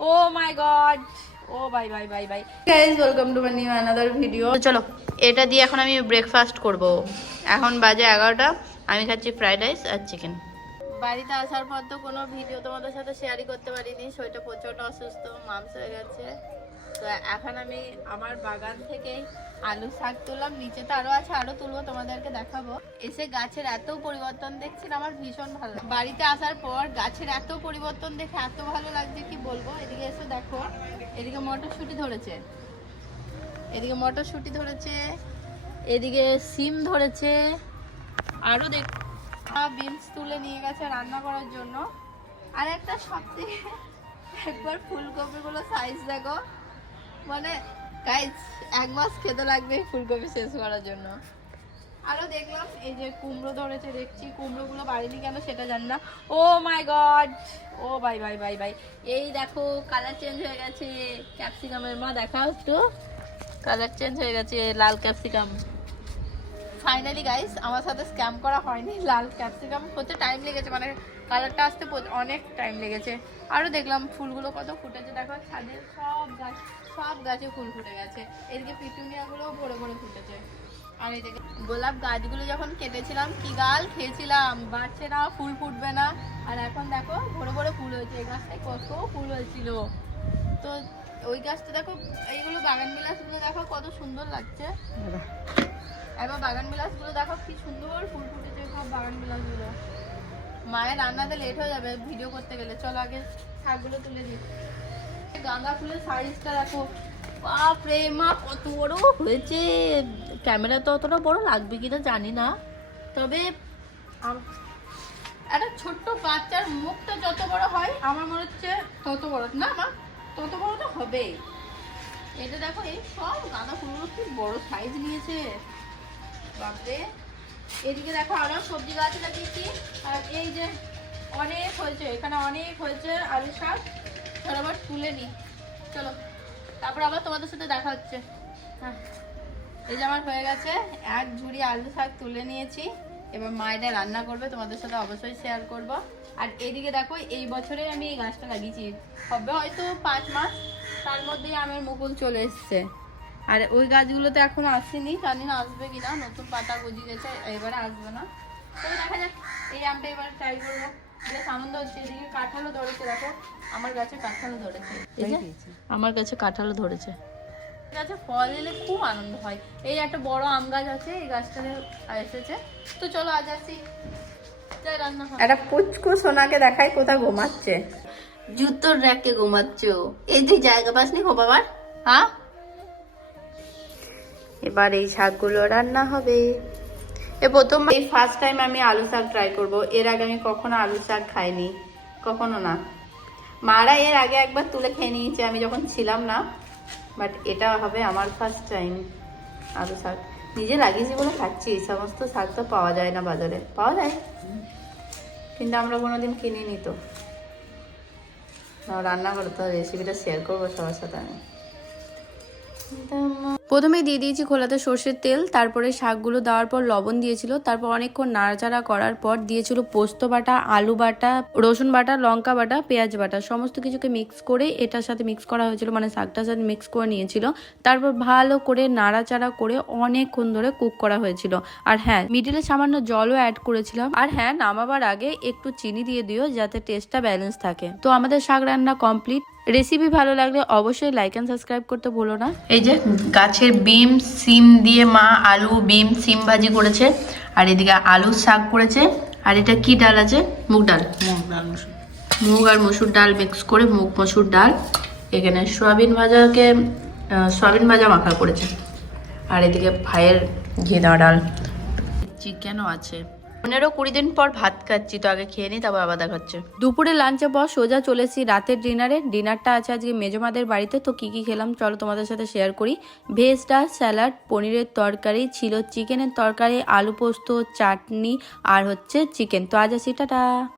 O my God, oh bye bye bye bye guys, welcome to my new another video. চলো এটা দিয়ে এখন আমি ব্রেকফাস্ট করব। এখন বাজে 11টা, আমি খাচ্ছি ফ্রাইড রাইস আর চিকেন। বাড়িতে আসার পর তো কোনো ভিডিও তোমাদের সাথে শেয়ারই করতে পারিনি, শরীরটা প্রচণ্ড অসুস্থ, মামস হয়ে গেছে। তো এখন আমি আমার বাগান থেকে আলু শাক তুললাম, নিচে তো আরো আছে, আরো তুলবো, তোমাদেরকে দেখাবো। এসে গাছের এত পরিবর্তন দেখছি না, আমার ভীষণ ভালো। বাড়িতে আসার পর গাছের এত পরিবর্তন দেখে এত ভালো লাগছে কি বলবো। এদিকে এসে দেখো, এদিকে মটরশুঁটি ধরেছে, এদিকে মটরশুঁটি ধরেছে, এদিকে সিম ধরেছে, আরো দেখ বিনস তুলে নিয়ে গেছে রান্না করার জন্য। আর একটা সবথেকে একবার ফুলকপিগুলো সাইজ দেখো, মানে গাইস 1 মাস খেতে লাগবে ফুলকপি শেষ করার জন্য। আরো দেখলাম এই যে কুমড়ো ধরেছে, দেখছি কুমড়োগুলো বাড়িনি কেন সেটা জানি না। ও my God, oh bye bye bye by. এই দেখো কালার চেঞ্জ হয়ে গেছে ক্যাপসিকামের, মা দেখাও একটু, কালার চেঞ্জ হয়ে গেছে, লাল ক্যাপসিকাম। ফাইনালি গাইস আমার সাথে স্ক্যাম করা হয়নি, লাল ক্যাপসিকাম হতে টাইম লেগেছে, মানে কালারটা আসতে অনেক টাইম লেগেছে। আরও দেখলাম ফুলগুলো কত ফুটেছে, দেখো ছাদের সব গাছে ফুল ফুটে গেছে। এদিকে পিটুনিয়াগুলোও ভরে ভরে ফুটেছে। আর এদিকে গোলাপ গাছগুলো যখন কেটেছিলাম কি গাল খেয়েছিলাম, বাড়ছে না, ফুল ফুটবে না, আর এখন দেখো ভরে ভরে ফুল হয়েছে। এই গাছটায় কত ফুল হয়েছিল, তো ওই গাছটা দেখো, এইগুলো বাগান বিলাসগুলো দেখো কত সুন্দর লাগছে। এবার বাগান বিলাসগুলো দেখো কি সুন্দর ফুল ফুটেছে, সব বাগান বিলাসগুলো। মায়ের রান্নাতে লেট হয়ে যাবে ভিডিও করতে গেলে, চলো আগে শাকগুলো তুলে দিই। গাঁদা ফুলের সাইজটা দেখো, বাপরে মা কত বড় হয়েছে। ক্যামেরা তো অতটা বড় লাগবে কিনা জানি না, তবে একটা ছোট্ট বাচ্চার মুখটা যত বড় হয় আমার মনে হচ্ছে তত বড় না, মা তত বড় তো হবেই। এটা দেখো এই সব গাঁদা ফুলগুলো কি বড় সাইজ নিয়েছে, বাপরে। এদিকে দেখো আরো সবজি গাছ লাগিয়েছি, আর এই যে অনেক হয়েছে, এখানে অনেক হয়েছে আলু শাক। আবার তুলে নি, চলো তারপর আবার তোমাদের সাথে দেখা হচ্ছে। হ্যাঁ, এই যে আমার হয়ে গেছে 1 ঝুড়ি আলু শাক তুলে নিয়েছি। এবার মায়েরা রান্না করবে, তোমাদের সাথে অবশ্যই শেয়ার করব। আর এদিকে দেখো এই বছরে আমি এই গাছটা লাগিয়েছি, হবে হয়তো 5 মাস, তার মধ্যেই আমের মুকুল চলে এসছে। আর ওই গাছগুলোতে এখনো আসেনি, জানি না আসবে কিনা, নতুন পাতা গজিয়ে গেছে, এবারে আসবে না। তবে দেখা যাক, এই আমটা এবার ট্রাই করবো, বেশ আনন্দ হচ্ছে। এদিকে কাঁঠালও ধরেছে, দেখো আমার গাছে কাঁঠালও ধরেছে, এই যে আমার কাছে কাঁঠালও ধরেছে। গাছে ফল এলে খুব আনন্দ হয়। এই একটা বড় আম গাছ আছে, এই গাছটাতে এসেছে। তো চলো আজ আসি, একটা পুচকু সোনাকে দেখাই কোথায় ঘুমাচ্ছে, জুতোর র্যাকে ঘুমাচ্ছ। এই তুই জায়গা পাসনি খো বাবার, হ্যাঁ। এবার এই শাকগুলো রান্না হবে। প্রথম এই ফার্স্ট টাইম আমি আলু শাক ট্রাই করব। এর আগে আমি কখনো আলু শাক খাইনি, কখনো না। মারা এর আগে একবার তুলে খেয়ে নিয়েছে আমি যখন ছিলাম না, বাট এটা হবে আমার ফার্স্ট টাইম আলু শাক। নিজে লাগিয়েছি বলে খাচ্ছি, এই সমস্ত শাক তো পাওয়া যায় না বাজারে, পাওয়া যায় কিন্তু আমরা কোনোদিন কিনিনি। তো রান্না করতে হবে, রেসিপিটা শেয়ার করবো সবার সাথে আমি। প্রথমে দিয়ে দিয়েছি খোলাতে সর্ষের তেল, তারপরে শাকগুলো দেওয়ার পর লবণ দিয়েছিল, তারপর অনেকক্ষণ নাড়াচাড়া করার পর দিয়েছিল পোস্ত বাটা, আলু বাটা, রসুন বাটা, লঙ্কা বাটা, পেঁয়াজ বাটা, সমস্ত কিছুকে মিক্স করে এটার সাথে মিক্স করা হয়েছিল, মানে শাকটার সাথে মিক্স করে নিয়েছিল। তারপর ভালো করে নাড়াচাড়া করে অনেকক্ষণ ধরে কুক করা হয়েছিল। আর হ্যাঁ, মিডিলে সামান্য জলও অ্যাড করেছিলাম। আর হ্যাঁ, নামাবার আগে একটু চিনি দিয়ে দিও যাতে টেস্টটা ব্যালেন্স থাকে। তো আমাদের শাক রান্না কমপ্লিট। রেসিপি ভালো লাগলে অবশ্যই লাইক অ্যান্ড সাবস্ক্রাইব করতে ভুলো না। এই যে গাছের বিম সিম দিয়ে মা আলু বিম সিম ভাজি করেছে, আর এদিকে আলু শাক করেছে। আর এটা কি ডাল আছে, মুগ ডাল, মুগ আর মসুর ডাল মিক্স করে, মুগ মসুর ডাল। এখানে সয়াবিন ভাজা মাখা করেছে। আর এদিকে ভাইয়ের ঘি দেওয়া ডাল, চিকেনও আছে। 15-20 দিন পর ভাত খাচ্ছি, তো আগে খেয়ে নিই, তারপর আবার দেখাচ্ছে। দুপুরে লাঞ্চের পর সোজা চলেছি রাতের ডিনারে। ডিনারটা আছে আজকে মেজমাদের বাড়িতে। তো কি কি খেলাম চলো তোমাদের সাথে শেয়ার করি। ভেজ ডাল, স্যালাড, পনিরের তরকারি ছিল, চিকেনের তরকারি, আলু পোস্ত, চাটনি আর হচ্ছে চিকেন। তো আজ আসি, টাটা।